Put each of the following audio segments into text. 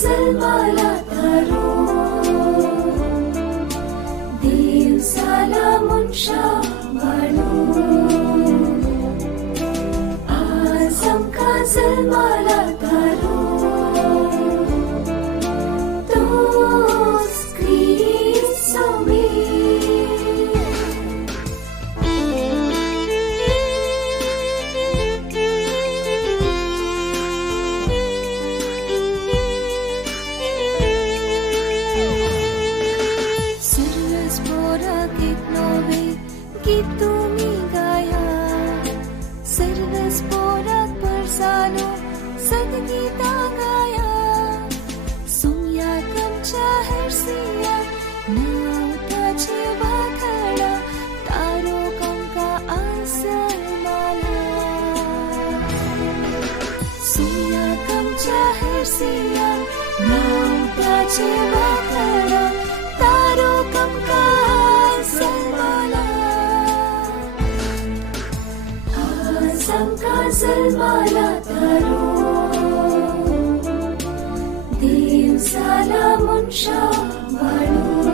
जन्माला तारो दिवसाला मुनशा बाळू आज आमका जन्माला तारो तोच ख्रिस्त मी गीत तुम्ही गाया सर्वच पोरात परसानो सदगीता गाया सोमया कमच्या हरसिया नाव ताचे वाखडा तारो कंका आसल माला सोमया कमच्या हरसिया नाव ताचे वाखडा तारो कंका आसल माला आमका जन्माला तारो दिवसाला मुनशा बाळू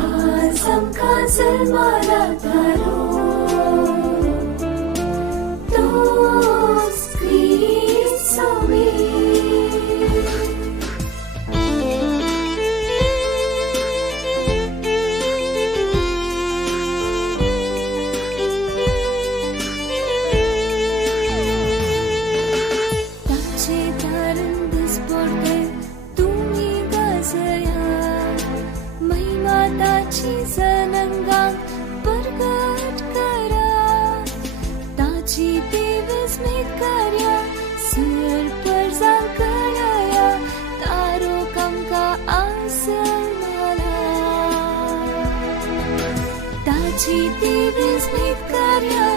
आज आमका जन्माला तारो तोच ख्रिस्त मी ताची जनांगांक परगट करा ताची देवस्मित कार्या सर परजांक कळया तारो कमका आसल माला ताची देवस्मित कार्या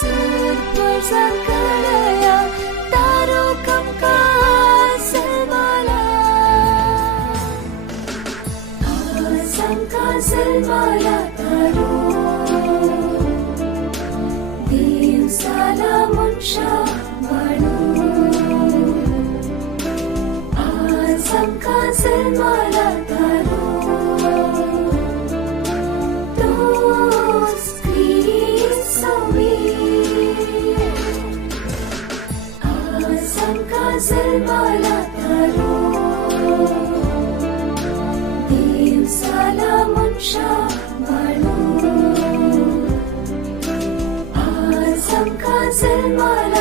सर परजांक कळया तारो कमका आसल माला आमका जन्माला तारो दिवसाला मुनशा बाळू आज आमका जन्माला तारो तोच ख्रिस्त मी आज आमका जन्माला तारो दिवसाला मुनशा बाळू आज आमका जन्माला